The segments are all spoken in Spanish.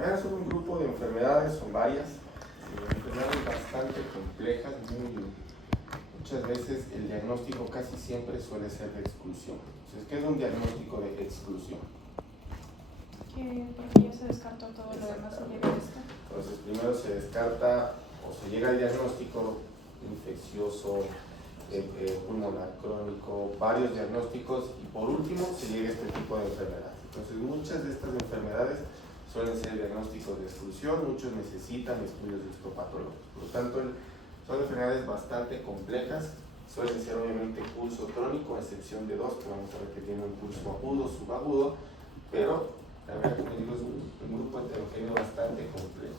Son un grupo de enfermedades, son varias, enfermedades bastante complejas, muchas veces el diagnóstico casi siempre suele ser de exclusión. Entonces, ¿qué es un diagnóstico de exclusión? Porque ya se descartó todo lo demás y llega esto. Entonces, primero se descarta o se llega al diagnóstico infeccioso, pulmonar crónico, varios diagnósticos y por último se llega a este tipo de enfermedades. Entonces, muchas de estas enfermedades suelen ser diagnósticos de exclusión, muchos necesitan estudios de histopatológicos. Por lo tanto, son enfermedades bastante complejas, suelen ser obviamente curso crónico, a excepción de dos, que vamos a ver que tienen un curso agudo, subagudo, pero la verdad, como digo, es un grupo heterogéneo bastante complejo.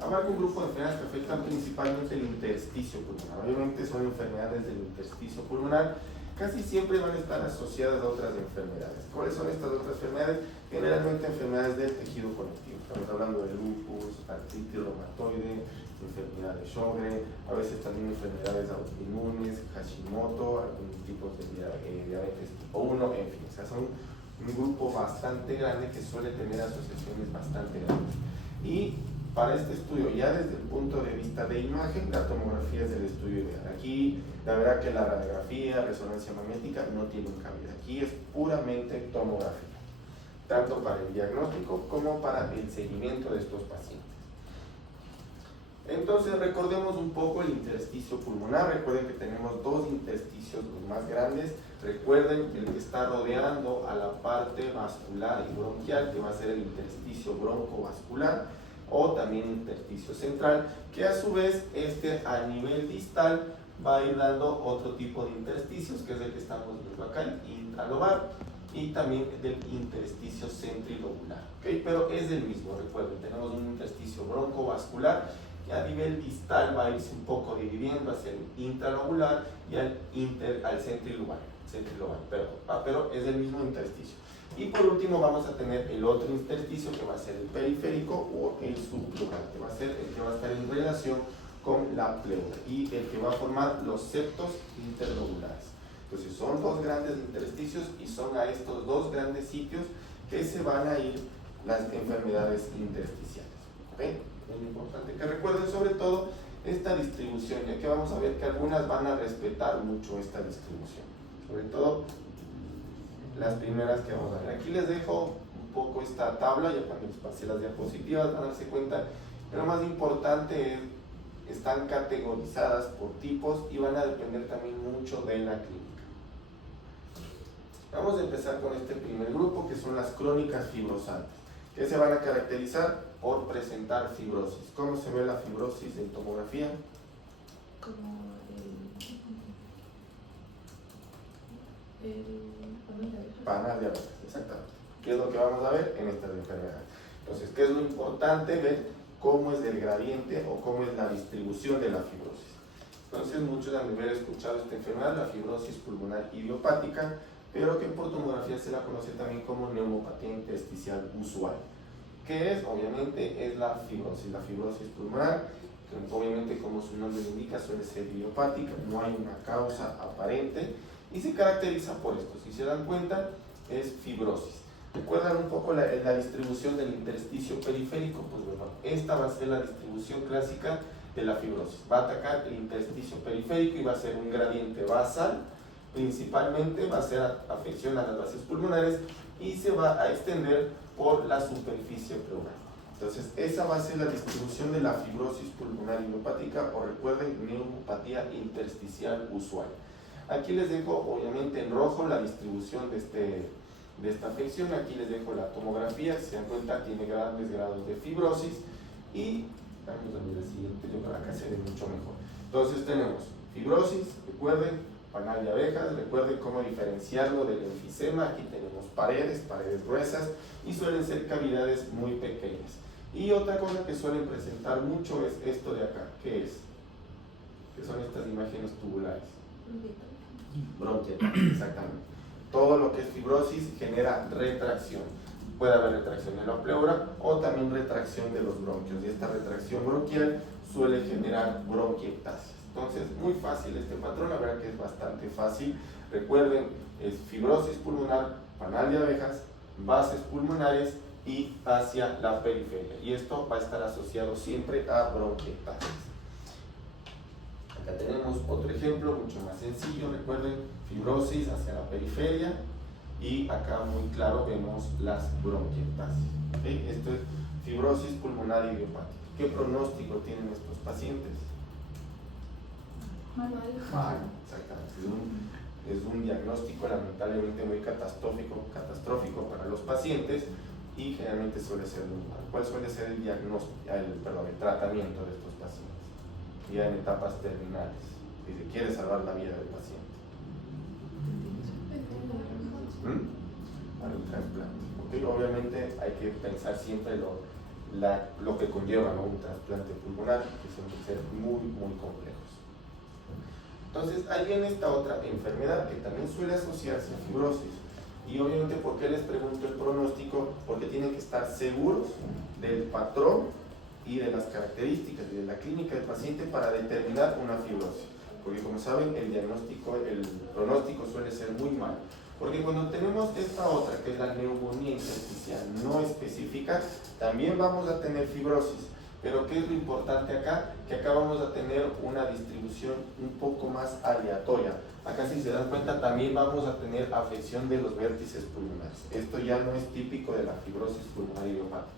Abarca un grupo de enfermedades que afectan principalmente el intersticio pulmonar. Obviamente son enfermedades del intersticio pulmonar, casi siempre van a estar asociadas a otras enfermedades. ¿Cuáles son estas otras enfermedades? Generalmente enfermedades del tejido conectivo. Estamos hablando de lupus, artritis reumatoide, enfermedad de Sjögren, a veces también enfermedades autoinmunes, Hashimoto, algunos tipos de diabetes tipo 1, en fin, o sea, son un grupo bastante grande que suele tener asociaciones bastante grandes. Y para este estudio, ya desde el punto de vista de imagen, la tomografía es el estudio ideal. Aquí, la verdad que la radiografía, resonancia magnética no tienen cabida. Aquí es puramente tomografía, tanto para el diagnóstico como para el seguimiento de estos pacientes. Entonces, recordemos un poco el intersticio pulmonar. Recuerden que tenemos dos intersticios los más grandes. Recuerden el que está rodeando a la parte vascular y bronquial, que va a ser el intersticio broncovascular, o también intersticio central, que a su vez a nivel distal va a ir dando otro tipo de intersticios, que es el que estamos viendo acá, el intralobar, y también del intersticio centrilobular, ¿okay? Pero es el mismo, recuerden, tenemos un intersticio broncovascular que a nivel distal va a irse un poco dividiendo hacia el intralobular y al centrilobular, pero es el mismo intersticio. Y por último vamos a tener el otro intersticio que va a ser el periférico o el subpleural, que va a ser el que va a estar en relación con la pleura y el que va a formar los septos interlobulares. Entonces son dos grandes intersticios y son a estos dos grandes sitios que se van a ir las enfermedades intersticiales. ¿Okay? Es muy importante que recuerden sobre todo esta distribución, ya que vamos a ver que algunas van a respetar mucho esta distribución, sobre todo las primeras que vamos a ver. Aquí les dejo un poco esta tabla, ya cuando les pasé las diapositivas van a darse cuenta que lo más importante es están categorizadas por tipos y van a depender también mucho de la clínica. Vamos a empezar con este primer grupo, que son las crónicas fibrosantes, que se van a caracterizar por presentar fibrosis. ¿Cómo se ve la fibrosis en tomografía? Como Panal de abejas, exactamente. ¿Qué es lo que vamos a ver en estas enfermedades? Entonces, ¿qué es lo importante? Ver cómo es el gradiente o cómo es la distribución de la fibrosis. Entonces, muchos han de haber escuchado esta enfermedad, la fibrosis pulmonar idiopática, pero que por tomografía se la conoce también como neumopatía intersticial usual. ¿Qué es? Obviamente es la fibrosis pulmonar, que obviamente como su nombre lo indica suele ser idiopática, no hay una causa aparente y se caracteriza por esto. Si se dan cuenta, es fibrosis. ¿Recuerdan un poco la distribución del intersticio periférico? Pues bueno, esta va a ser la distribución clásica de la fibrosis. Va a atacar el intersticio periférico y va a ser un gradiente basal, principalmente va a ser afección a las vasos pulmonares y se va a extender por la superficie pleural. Entonces, esa va a ser la distribución de la fibrosis pulmonar idiopática, o recuerden, neumopatía intersticial usual. Aquí les dejo, obviamente, en rojo la distribución de esta afección. Aquí les dejo la tomografía, si se dan cuenta, tiene grandes grados de fibrosis. Y vamos a ver el siguiente, yo para acá se ve mucho mejor. Entonces, tenemos fibrosis, recuerden, panal de abejas, recuerden cómo diferenciarlo del enfisema. Aquí tenemos paredes gruesas y suelen ser cavidades muy pequeñas. Y otra cosa que suelen presentar mucho es esto de acá. ¿Qué es? ¿Qué son estas imágenes tubulares? Bronquiectasis, exactamente. Todo lo que es fibrosis genera retracción. Puede haber retracción en la pleura o también retracción de los bronquios. Y esta retracción bronquial suele generar bronquiectasis. Entonces, muy fácil este patrón, la verdad que es bastante fácil. Recuerden, es fibrosis pulmonar, panal de abejas, vasos pulmonares y hacia la periferia. Y esto va a estar asociado siempre a bronquiectasis. Acá tenemos otro ejemplo mucho más sencillo. Recuerden, fibrosis hacia la periferia y acá muy claro vemos las bronquiectasis. ¿Okay? Esto es fibrosis pulmonar idiopática. ¿Qué pronóstico tienen estos pacientes? Mal. Exactamente. Es un diagnóstico lamentablemente muy catastrófico para los pacientes y generalmente suele ser muy mal. ¿Cuál suele ser el diagnóstico, el tratamiento de estos pacientes? Ya en etapas terminales, si se quiere salvar la vida del paciente. Para un trasplante. ¿Okay? Obviamente hay que pensar siempre lo que conlleva, ¿no? Un trasplante pulmonar, que suelen ser muy, muy complejos. Entonces, ahí viene esta otra enfermedad que también suele asociarse a fibrosis. Y obviamente, ¿por qué les pregunto el pronóstico? Porque tienen que estar seguros del patrón y de las características y de la clínica del paciente para determinar una fibrosis. Porque como saben, el pronóstico suele ser muy mal. Porque cuando tenemos esta otra, que es la neumonía intersticial no específica, también vamos a tener fibrosis. Pero ¿qué es lo importante acá? Que acá vamos a tener una distribución un poco más aleatoria. Acá, si se dan cuenta, también vamos a tener afección de los vértices pulmonares. Esto ya no es típico de la fibrosis pulmonar idiopática.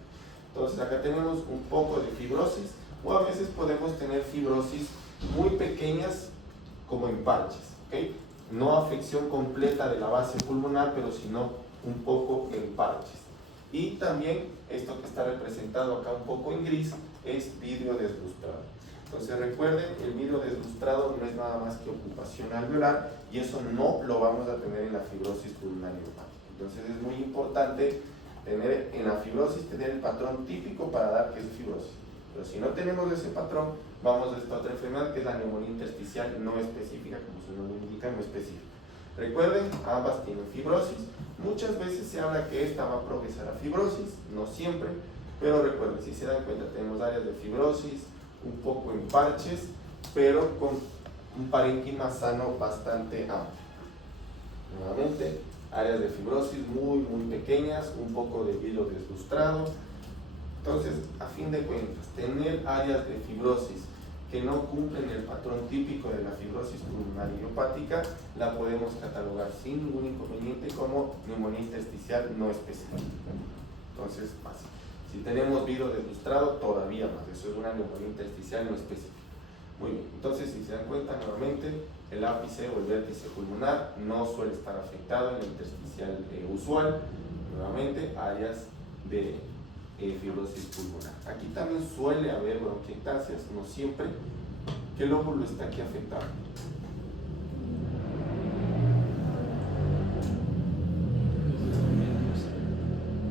Entonces acá tenemos un poco de fibrosis, o a veces podemos tener fibrosis muy pequeñas como en parches, ¿okay? No afección completa de la base pulmonar, pero sino un poco en parches. Y también esto que está representado acá un poco en gris es vidrio deslustrado. Entonces recuerden, el vidrio deslustrado no es nada más que ocupación alveolar y eso no lo vamos a tener en la fibrosis pulmonar idiopática. Entonces es muy importante tener en la fibrosis el patrón típico para dar que es fibrosis. Pero si no tenemos ese patrón, vamos a esta otra enfermedad que es la neumonía intersticial no específica, como su nombre indica, no específica. Recuerden, ambas tienen fibrosis. Muchas veces se habla que esta va a progresar a fibrosis, no siempre, pero recuerden, si se dan cuenta, tenemos áreas de fibrosis, un poco en parches, pero con un parénquima sano bastante amplio. Nuevamente, áreas de fibrosis muy pequeñas, un poco de vidrio deslustrado. Entonces, a fin de cuentas, tener áreas de fibrosis que no cumplen el patrón típico de la fibrosis pulmonar idiopática, la podemos catalogar sin ningún inconveniente como neumonía intersticial no específica. Entonces, fácil. Si tenemos vidrio deslustrado, todavía más. Eso es una neumonía intersticial no específica. Muy bien. Entonces, si se dan cuenta, nuevamente, el ápice o el vértice pulmonar no suele estar afectado en el intersticial usual. Nuevamente, áreas de fibrosis pulmonar. Aquí también suele haber bronquiectasias, no siempre. ¿Qué lóbulo está aquí afectado?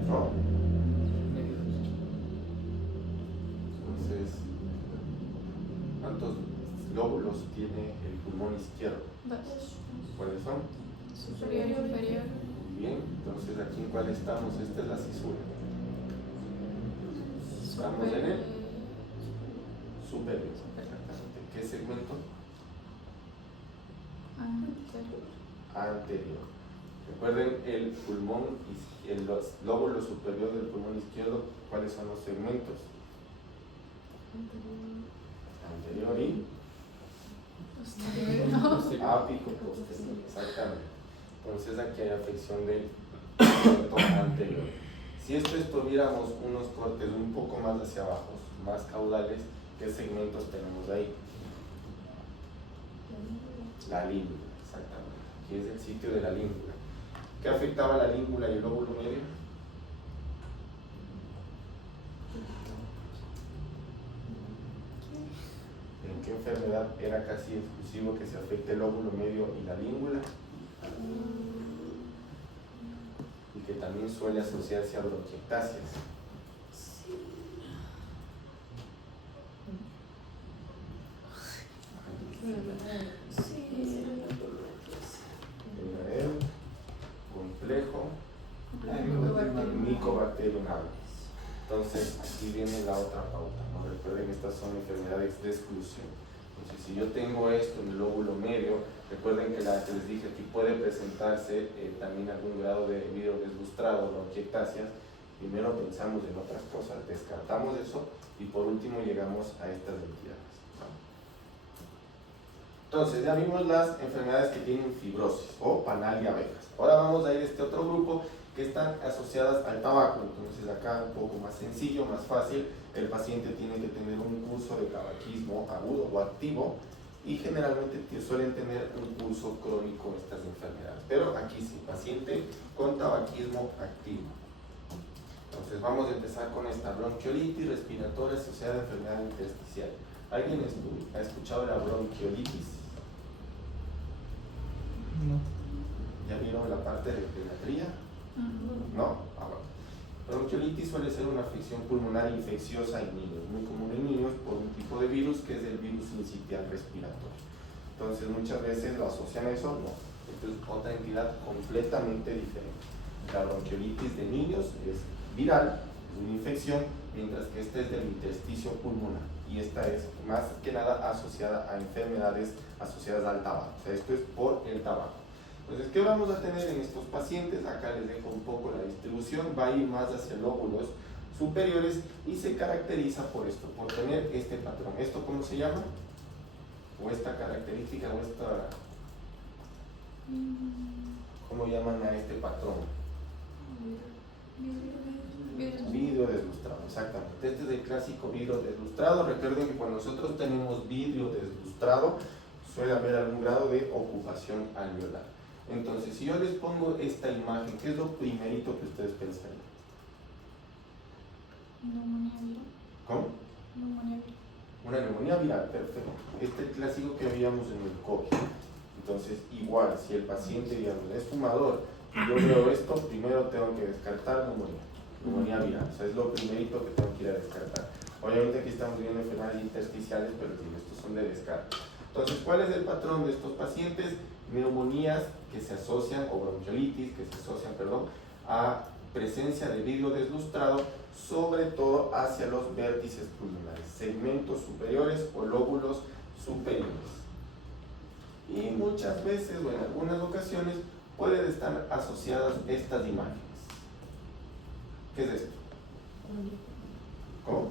¿No? Entonces, ¿cuántos lóbulos tiene el pulmón izquierdo? Dos. ¿Cuáles son? Superior y inferior. Muy bien, entonces aquí en cuál estamos, esta es la cisura. Estamos en el superior. Exactamente. ¿Qué segmento? Anterior. Recuerden el pulmón, los lóbulos superior del pulmón izquierdo, ¿cuáles son los segmentos? Anterior y ápico posterior. Exactamente. Entonces aquí hay afección del segmento anterior. Si esto tuviéramos unos cortes un poco más hacia abajo, más caudales, ¿qué segmentos tenemos ahí? La língula, exactamente. Aquí es el sitio de la língula. ¿Qué afectaba la língula y el lóbulo medio? ¿En qué enfermedad era casi exclusivo que se afecte el lóbulo medio y la língula? Y que también suele asociarse a bronquiectasias. Complejo Mycobacterium avium. Entonces aquí viene la otra pauta, ¿no? Recuerden, estas son enfermedades de exclusión. Entonces, si yo tengo esto en el lóbulo medio, recuerden que la que les dije aquí puede presentarse también algún grado de vidrio deslustrado, bronquiectasias, Primero pensamos en otras cosas, descartamos eso y por último llegamos a estas entidades. Entonces ya vimos las enfermedades que tienen fibrosis o panal de abejas. Ahora vamos a ir a este otro grupo que están asociadas al tabaco. Entonces acá un poco más sencillo, más fácil. El paciente tiene que tener un curso de tabaquismo agudo o activo y generalmente suelen tener un curso crónico estas enfermedades. Pero aquí sí, paciente con tabaquismo activo. Entonces vamos a empezar con esta bronquiolitis respiratoria asociada a enfermedad intersticial. ¿Alguien ha escuchado la bronquiolitis? No. ¿Ya vieron la parte de pediatría? ¿No? Ah, bueno. Bronquiolitis suele ser una afección pulmonar infecciosa en niños, muy común en niños por un tipo de virus que es el virus sincitial respiratorio. Entonces muchas veces lo asocian a eso, no. Esto es otra entidad completamente diferente. La bronquiolitis de niños es viral, es una infección, mientras que esta es del intersticio pulmonar y esta es más que nada asociada a enfermedades asociadas al tabaco. O sea, esto es por el tabaco. Entonces, ¿qué vamos a tener en estos pacientes? Acá les dejo un poco la distribución, va a ir más hacia lóbulos superiores y se caracteriza por esto, por tener este patrón. ¿Esto cómo se llama? O esta característica, o esta... ¿Cómo llaman a este patrón? Vidrio deslustrado, exactamente. Este es el clásico vidrio deslustrado. Recuerden que cuando nosotros tenemos vidrio deslustrado, suele haber algún grado de ocupación alveolar. Entonces, si yo les pongo esta imagen, ¿qué es lo primerito que ustedes pensarían? Neumonía viral. ¿Cómo? Neumonía viral. Una neumonía viral, perfecto. Este es el clásico que veíamos en el COVID. Entonces, igual, si el paciente, digamos, es fumador y yo veo esto, primero tengo que descartar neumonía viral. O sea, es lo primerito que tengo que ir a descartar. Obviamente aquí estamos viendo enfermedades intersticiales, pero estos son de descarte. Entonces, ¿cuál es el patrón de estos pacientes? Neumonías que se asocian, o bronquiolitis, que se asocian, perdón, a presencia de vidrio deslustrado, sobre todo hacia los vértices pulmonares, segmentos superiores o lóbulos superiores. Y muchas veces, o en algunas ocasiones, pueden estar asociadas estas imágenes. ¿Qué es esto? ¿Cómo?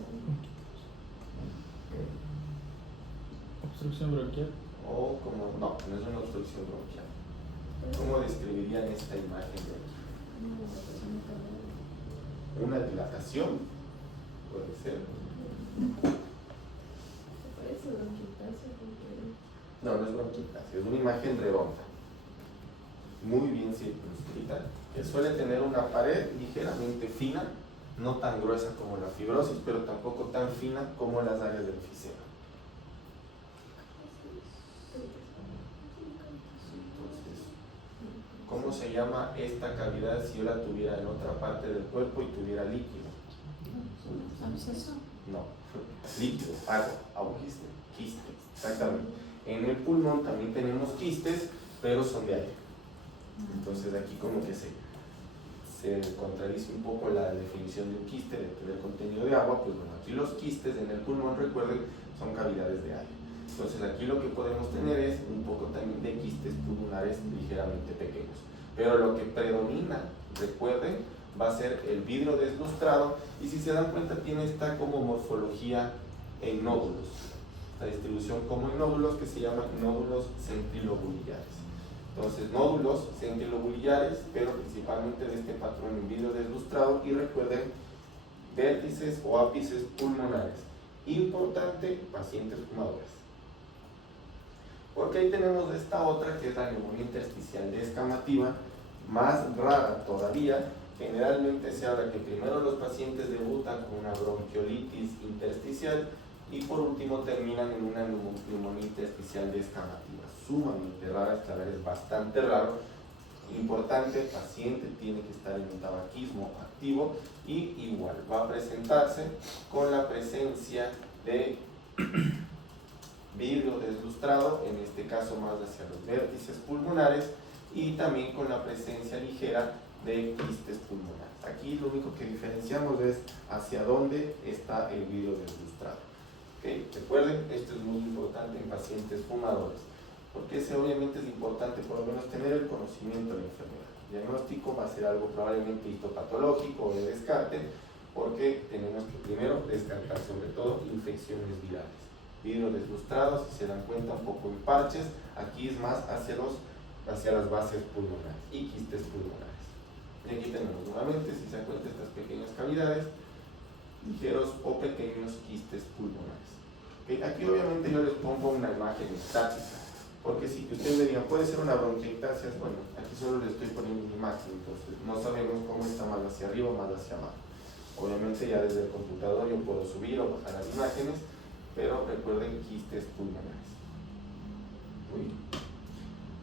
Obstrucción bronquial. O como, no es una obstrucción bronquial. ¿Cómo describirían esta imagen de aquí? Una dilatación, puede ser. No es bronquiectasia, es una imagen redonda, muy bien circunscrita, que suele tener una pared ligeramente fina, no tan gruesa como la fibrosis, pero tampoco tan fina como las áreas del enfisema. ¿Cómo se llama esta cavidad si yo la tuviera en otra parte del cuerpo y tuviera líquido? ¿Absceso? No, líquido, agua, quiste, exactamente. En el pulmón también tenemos quistes, pero son de aire. Entonces aquí como que se contradice un poco la definición de un quiste, de tener contenido de agua. Pues bueno, aquí los quistes en el pulmón, recuerden, son cavidades de aire. Entonces aquí lo que podemos tener es un poco también de quistes pulmonares ligeramente pequeños. Pero lo que predomina, recuerden, va a ser el vidrio deslustrado y si se dan cuenta tiene esta como morfología en nódulos. Esta distribución como en nódulos que se llaman nódulos centrilobulillares. Entonces nódulos centrilobulillares, pero principalmente de este patrón en vidrio deslustrado y recuerden vértices o ápices pulmonares. Importante, pacientes fumadores. Porque ahí tenemos esta otra que es la neumonía intersticial descamativa, más rara todavía. Generalmente se habla que primero los pacientes debutan con una bronquiolitis intersticial y por último terminan en una neumonía intersticial descamativa. Sumamente rara, esta vez es bastante raro. Importante, el paciente tiene que estar en un tabaquismo activo y igual va a presentarse con la presencia de vidrio deslustrado, en este caso más hacia los vértices pulmonares y también con la presencia ligera de quistes pulmonares. Aquí lo único que diferenciamos es hacia dónde está el vidrio deslustrado. ¿Okay? Recuerden, esto es muy importante en pacientes fumadores, porque obviamente es importante por lo menos tener el conocimiento de la enfermedad. diagnóstico va a ser algo probablemente histopatológico o de descarte, porque tenemos que primero descartar sobre todo infecciones virales. Vidrios deslustrados, si se dan cuenta, un poco en parches, aquí es más hacia las bases pulmonares y quistes pulmonares. Y aquí tenemos nuevamente, si se dan cuenta, estas pequeñas cavidades, ligeros o pequeños quistes pulmonares. ¿Okay? Aquí obviamente yo les pongo una imagen estática, porque si ustedes me digan, puede ser una bronquiectasia, bueno, aquí solo les estoy poniendo una imagen, entonces no sabemos cómo está más hacia arriba o más hacia abajo. Obviamente ya desde el computador yo puedo subir o bajar las imágenes, pero recuerden quistes pulmonares. Muy bien.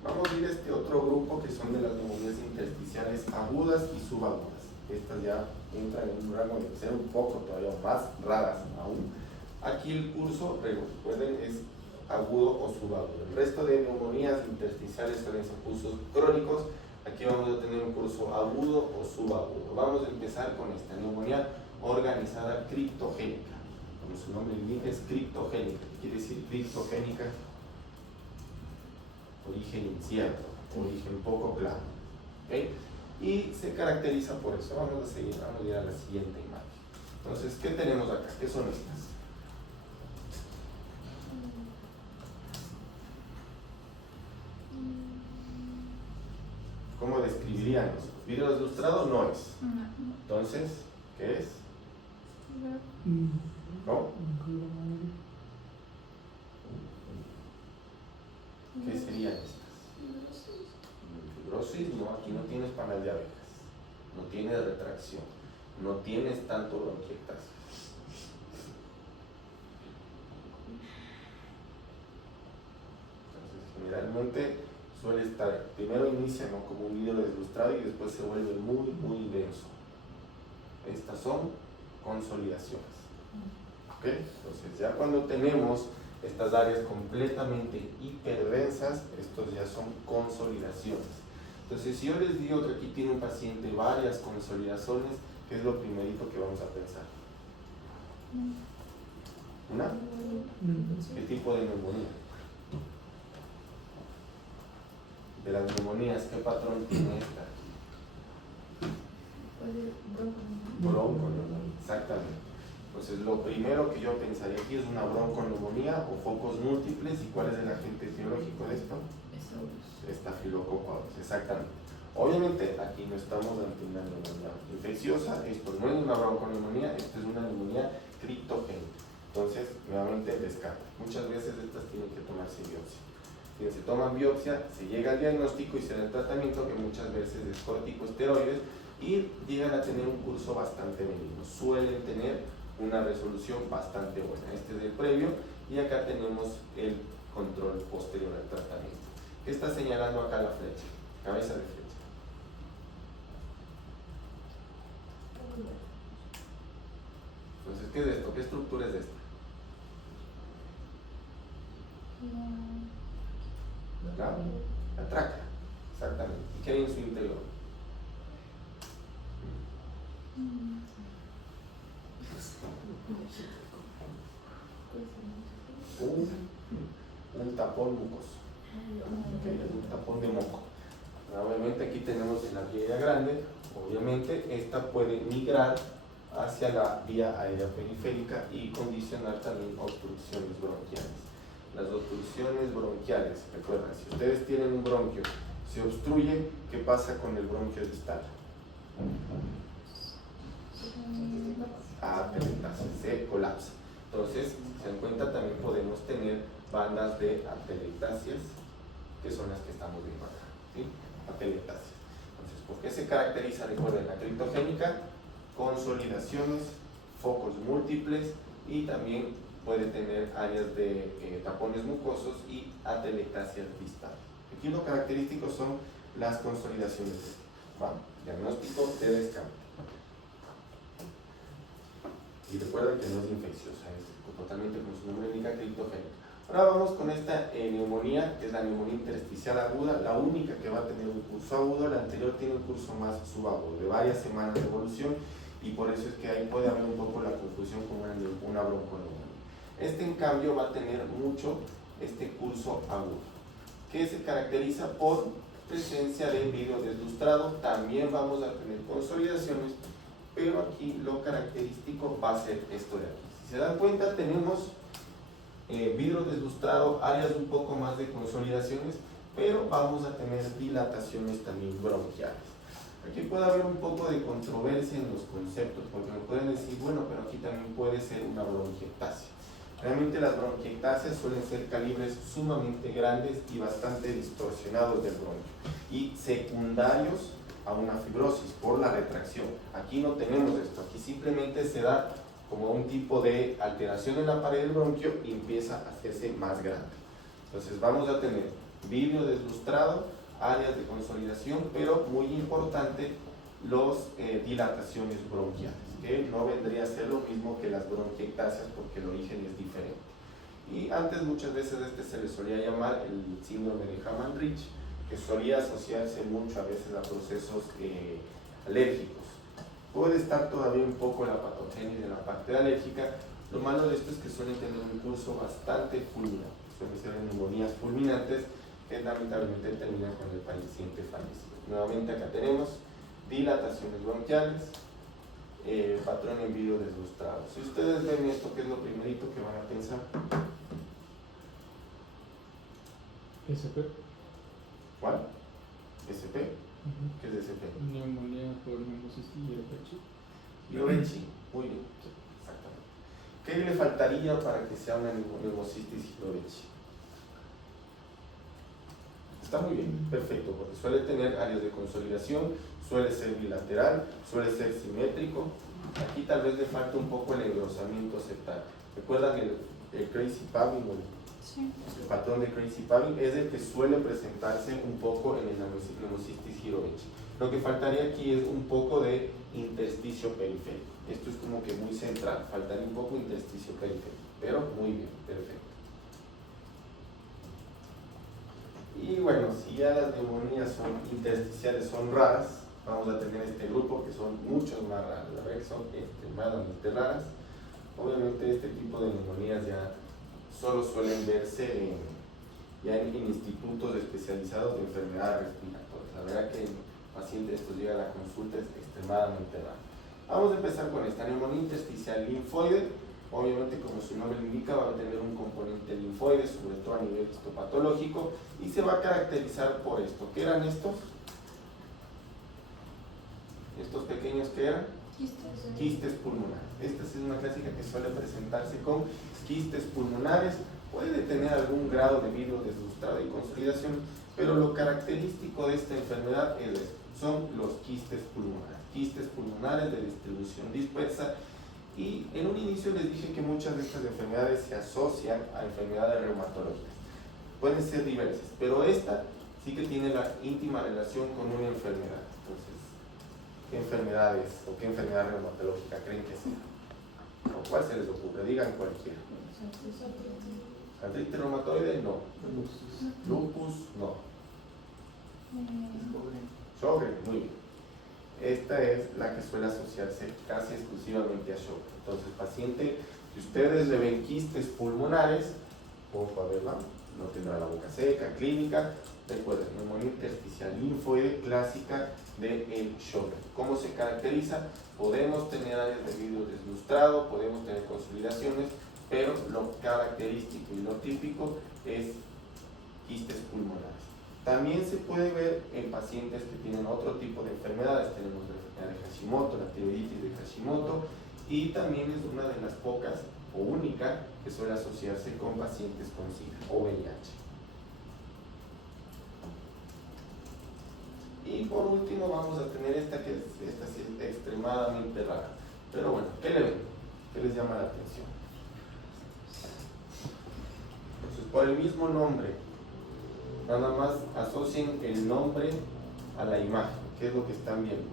Vamos a ir a este otro grupo que son de las neumonías intersticiales agudas y subagudas. Estas ya entran en un rango de ser un poco todavía más raras aún. Aquí el curso, recuerden, es agudo o subagudo. El resto de neumonías intersticiales suelen ser cursos crónicos. Aquí vamos a tener un curso agudo o subagudo. Vamos a empezar con esta neumonía organizada criptogénica. Como su nombre indica, es criptogénica. ¿Qué quiere decir criptogénica? Origen incierto, origen poco claro. ¿Okay? Y se caracteriza por eso. Vamos a seguir, vamos a ir a la siguiente imagen. Entonces, ¿qué tenemos acá? ¿Qué son estas? ¿Cómo describirían eso? Vidrio deslustrado no es. Entonces, ¿qué es? ¿Cómo? ¿Qué serían estas? Fibrosis, no, aquí no tienes panal de abejas, no tienes retracción, no tienes tanto bronquiectasis. Entonces, generalmente suele estar, primero inicia, ¿no?, como un vidrio deslustrado y después se vuelve muy, muy denso. Estas son consolidaciones. ¿Ok? Entonces, ya cuando tenemos estas áreas completamente hiperdensas, estos ya son consolidaciones. Entonces, si yo les digo que aquí tiene un paciente varias consolidaciones, ¿qué es lo primerito que vamos a pensar? ¿Una? ¿Qué tipo de neumonía? De las neumonías, ¿qué patrón tiene esta? Bronconeumonía, exactamente. Entonces, lo primero que yo pensaría aquí es una bronconeumonía o focos múltiples. ¿Y cuál es el agente etiológico de esto? Estafilococo aureus, exactamente. Obviamente, aquí no estamos ante una neumonía infecciosa. Esto no es una bronconeumonía, esto es una neumonía criptogénica. Entonces, nuevamente, descarte. Muchas veces estas tienen que tomarse biopsia. Se toman biopsia, se llega al diagnóstico y se da el tratamiento, que muchas veces es corticosteroides, y llegan a tener un curso bastante benigno. Suelen tener una resolución bastante buena. Este es el previo y acá tenemos el control posterior al tratamiento. ¿Qué está señalando acá la flecha? Cabeza de flecha. Entonces, ¿qué es esto? ¿Qué estructura es esta? La tráquea, exactamente. ¿Y qué hay en su interior? Un tapón mucoso. Okay, un tapón de moco. Obviamente aquí tenemos en la vía grande, obviamente esta puede migrar hacia la vía aérea periférica y condicionar también obstrucciones bronquiales. Las obstrucciones bronquiales, recuerden, si ustedes tienen un bronquio, se obstruye, ¿qué pasa con el bronquio distal? Atelectasia, se colapsa. Entonces, si se dan cuenta, también podemos tener bandas de atelectasias, que son las que estamos viendo acá, ¿sí? Atelectasias. Entonces, ¿por qué se caracteriza? Recuerden, la criptogénica, consolidaciones, focos múltiples y también puede tener áreas de tapones mucosos y atelectasias distales. Aquí lo característico son las consolidaciones. ¿Va? Diagnóstico de descarte. Y recuerden que no es infecciosa, es totalmente, como su nombre indica, criptogénica. Ahora vamos con esta neumonía, que es la neumonía intersticial aguda, la única que va a tener un curso agudo. La anterior tiene un curso más subagudo, de varias semanas de evolución, y por eso es que ahí puede haber un poco la confusión con una bronconeumonía. Este, en cambio, va a tener mucho este curso agudo, que se caracteriza por presencia de vidrio deslustrado. También vamos a tener consolidaciones, pero aquí lo característico va a ser esto de aquí. Si se dan cuenta, tenemos vidrio deslustrado, áreas un poco más de consolidaciones, pero vamos a tener dilataciones también bronquiales. Aquí puede haber un poco de controversia en los conceptos, porque me pueden decir, bueno, pero aquí también puede ser una bronquiectasia. Realmente las bronquiectasias suelen ser calibres sumamente grandes y bastante distorsionados del bronquio y secundarios a una fibrosis por la retracción. Aquí no tenemos esto, aquí simplemente se da como un tipo de alteración en la pared del bronquio y empieza a hacerse más grande. Entonces vamos a tener vidrio deslustrado, áreas de consolidación, pero muy importante, los dilataciones bronquiales, que no vendría a ser lo mismo que las bronquiectasias porque el origen es diferente. Y antes muchas veces se le solía llamar el síndrome de Hammond-Rich, que solía asociarse mucho a veces a procesos alérgicos. Puede estar todavía un poco la patogenia de la parte alérgica. Lo malo de esto es que suelen tener un curso bastante fulminante, suelen ser neumonías fulminantes que lamentablemente terminan con el paciente fallecido. Nuevamente acá tenemos dilataciones bronquiales, patrón en vidrio deslustrado. Si ustedes ven esto, ¿qué es lo primerito que van a pensar? SP. ¿Cuál? ¿SP? ¿Qué es SP? Neumonía por neumocistis Girovechi. Girovechi, muy bien, exactamente. ¿Qué le faltaría para que sea una neumocistis Girovechi? Está muy bien, perfecto, porque suele tener áreas de consolidación, suele ser bilateral, suele ser simétrico. Aquí tal vez le falta un poco el engrosamiento septal. ¿Recuerdan el crazy Paving? Sí. El patrón de crazy Paving es el que suele presentarse un poco en el neumocistis Girovechi. Lo que faltaría aquí es un poco de intersticio periférico. Esto es como que muy central, faltaría un poco de intersticio periférico, pero muy bien, perfecto. Y bueno, si ya las neumonías intersticiales son raras, vamos a tener este grupo que son muchos más raras, la verdad que son extremadamente raras. Obviamente este tipo de neumonías ya solo suelen verse en institutos especializados de enfermedades respiratorias. La verdad que el paciente estos llega a la consulta es extremadamente raro. Vamos a empezar con esta neumonía intersticial linfoide. Obviamente, como su nombre indica, va a tener un componente linfoide, sobre todo a nivel histopatológico, y se va a caracterizar por esto. ¿Qué eran estos? ¿Estos pequeños qué eran? Quistes pulmonares. Esta es una clásica que suele presentarse con quistes pulmonares. Puede tener algún grado de vidrio deslustrado y consolidación, pero lo característico de esta enfermedad es esto, son los quistes pulmonares de distribución dispersa. Y en un inicio les dije que muchas de estas enfermedades se asocian a enfermedades reumatológicas. Pueden ser diversas, pero esta sí que tiene la íntima relación con una enfermedad. Entonces, ¿qué enfermedades o qué enfermedad reumatológica creen que sea? ¿O cuál se les ocurre? Digan cualquiera. ¿Artritis reumatoide? No. Lupus? No. Sjögren, muy bien. Esta es la que suele asociarse casi exclusivamente a Sjögren. Entonces, paciente, si ustedes le ven quistes pulmonares, ojo a verla, no tendrá la boca seca, clínica. Recuerden, neumonía intersticial linfoide clásica del Sjögren. ¿Cómo se caracteriza? Podemos tener áreas de vidrio deslustrado, podemos tener consolidaciones, pero lo característico y lo típico es quistes pulmonares. También se puede ver en pacientes que tienen otro tipo de enfermedades. Tenemos la enfermedad de Hashimoto, la tiroiditis de Hashimoto, y también es una de las pocas o única que suele asociarse con pacientes con SIDA o VIH. Y por último vamos a tener esta que esta sí es extremadamente rara. Pero bueno, ¿qué le ven? ¿Qué les llama la atención? Entonces, por el mismo nombre, nada más asocien el nombre a la imagen. ¿Qué es lo que están viendo?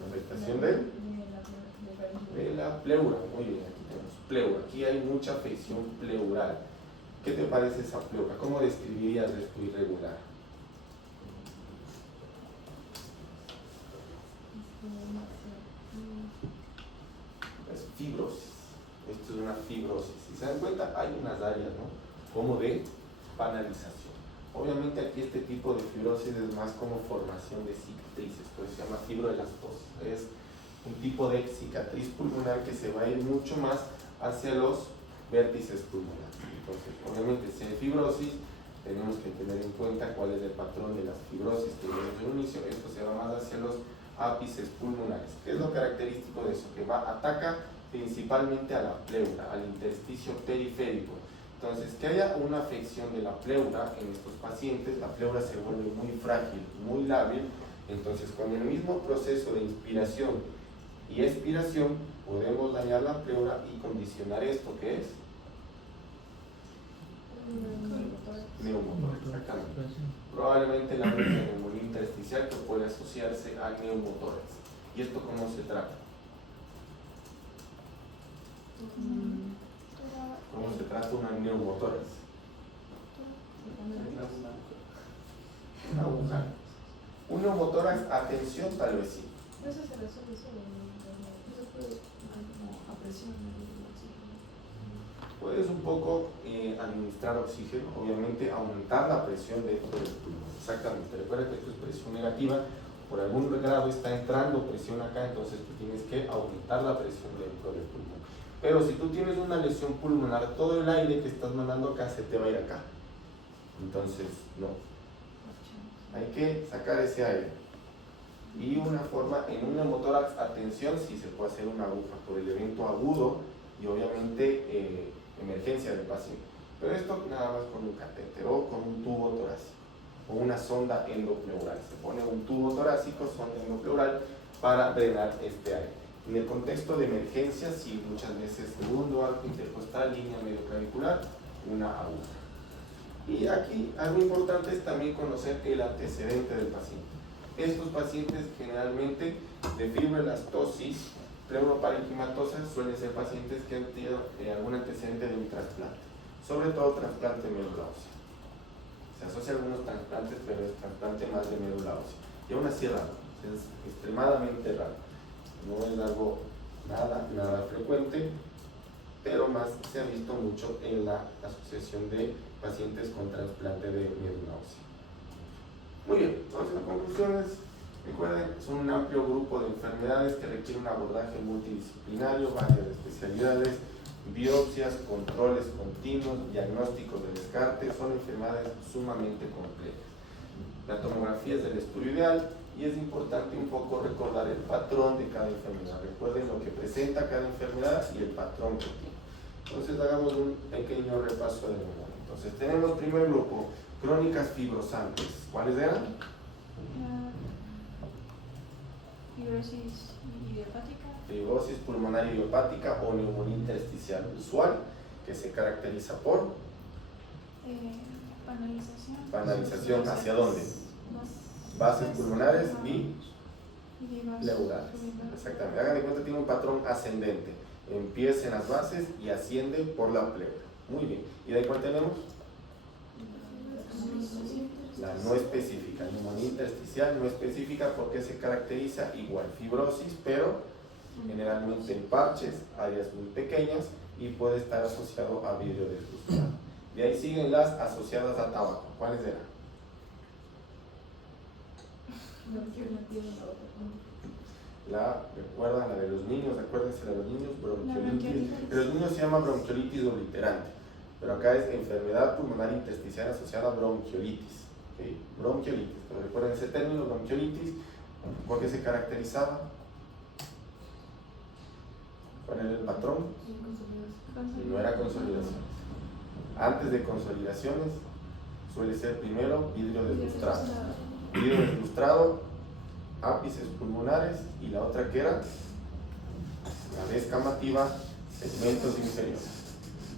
La afectación de la pleura. Muy bien, aquí tenemos pleura. Aquí hay mucha afección pleural. ¿Qué te parece esa pleura? ¿Cómo describirías esto irregular? Es fibrosis. Esto es una fibrosis. Si se dan cuenta, hay unas áreas, ¿no? como de panalización. Obviamente aquí este tipo de fibrosis es más como formación de cicatrices, pues se llama fibroelastosis. Es un tipo de cicatriz pulmonar que se va a ir mucho más hacia los vértices pulmonares. Entonces, obviamente si hay fibrosis, tenemos que tener en cuenta cuál es el patrón de las fibrosis que vimos en un inicio. Esto se va más hacia los ápices pulmonares. ¿Qué es lo característico de eso? Que ataca principalmente a la pleura, al intersticio periférico. Entonces, que haya una afección de la pleura en estos pacientes, la pleura se vuelve muy frágil, muy lábil. Entonces, con el mismo proceso de inspiración y expiración, podemos dañar la pleura y condicionar esto, ¿qué es? Neumotórax, exactamente. Probablemente la neumonía intersticial que puede asociarse al neumotórax. ¿Y esto cómo se trata? ¿Cómo se trata una neumotórax? Una aguja. Un neumotórax, atención, tal vez sí. Eso se resuelve solo. Eso puede como a presión. Puedes un poco administrar oxígeno, obviamente aumentar la presión dentro del pulmón. Exactamente, recuerda que esto es presión negativa, por algún grado está entrando presión acá, entonces tú tienes que aumentar la presión dentro del pulmón. Pero si tú tienes una lesión pulmonar, todo el aire que estás mandando acá se te va a ir acá. Entonces, no. Hay que sacar ese aire. Y una forma, en un neumotórax, atención, si se puede hacer una aguja por el evento agudo y obviamente emergencia del paciente. Pero esto nada más con un catéter o con un tubo torácico o una sonda endopleural. Se pone un tubo torácico, sonda endopleural, para drenar este aire. En el contexto de emergencia, sí, muchas veces segundo arco intercostal, línea medioclavicular, una aguja. Y aquí algo importante es también conocer el antecedente del paciente. Estos pacientes generalmente de fibroelastosis pleuroparenquimatosa suelen ser pacientes que han tenido algún antecedente de un trasplante, sobre todo trasplante de médula ósea. Se asocia a algunos trasplantes, pero es trasplante más de médula ósea. Y aún así es raro, es extremadamente raro. No es algo nada frecuente, pero más se ha visto mucho en la asociación de pacientes con trasplante de médula ósea. Muy bien, entonces las conclusiones, recuerden, son un amplio grupo de enfermedades que requieren un abordaje multidisciplinario, varias especialidades, biopsias, controles continuos, diagnósticos de descarte, son enfermedades sumamente complejas. La tomografía es el estudio ideal y es importante un poco recordar el patrón de cada enfermedad. Recuerden lo que presenta cada enfermedad y el patrón que tiene. Entonces hagamos un pequeño repaso de memoria. Entonces tenemos primer grupo, crónicas fibrosantes. ¿Cuáles eran? Fibrosis idiopática. Fibrosis pulmonar idiopática o neumonía intersticial usual, que se caracteriza por Panalización. panalización. ¿Hacia dónde? Bases pulmonares y pleurales. Exactamente. Hagan de cuenta que tiene un patrón ascendente. Empieza en las bases y asciende por la pleura. Muy bien. ¿Y de ahí cuál tenemos? La no específica, neumonía intersticial no específica porque se caracteriza igual, fibrosis, pero generalmente en parches, áreas muy pequeñas y puede estar asociado a vidrio deslustrado. De ahí siguen las asociadas a tabaco. ¿Cuáles eran? ¿Recuerdan la de los niños? Acuérdense la de los niños, bronquiolitis. De los niños se llama bronquiolitis obliterante, pero acá es enfermedad pulmonar intersticial asociada a bronquiolitis. ¿Okay? Bronquiolitis, pero recuerden ese término, bronquiolitis, ¿por qué se caracterizaba? ¿Cuál era el patrón? No era consolidación. Antes de consolidaciones suele ser primero vidrio deslustrado. Vidrio deslustrado, ápices pulmonares y la otra que era la descamativa, segmentos inferiores.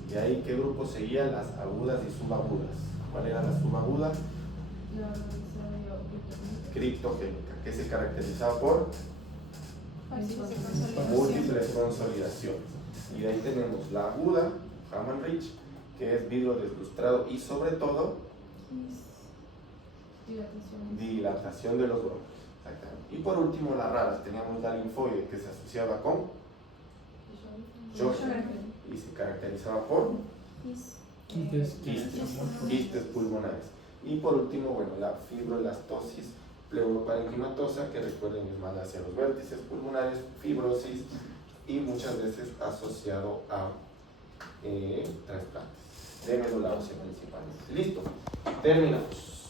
De ahí, ¿qué grupo seguían? Las agudas y subagudas. ¿Cuál era la subaguda? Criptogénica, que se caracterizaba por múltiples consolidaciones. Y de ahí tenemos la aguda, Hammond-Rich, que es vidrio deslustrado y sobre todo dilatación de los bronquios. Exactamente. Y por último, las raras, teníamos la linfoide que se asociaba con Sjögren y se caracterizaba por quistes pulmonares. Y por último, bueno, la fibrolastosis pleuroparenquimatosa, que recuerden es más hacia los vértices pulmonares, fibrosis y muchas veces asociado a trasplantes de médula ósea principalmente. Listo, terminamos.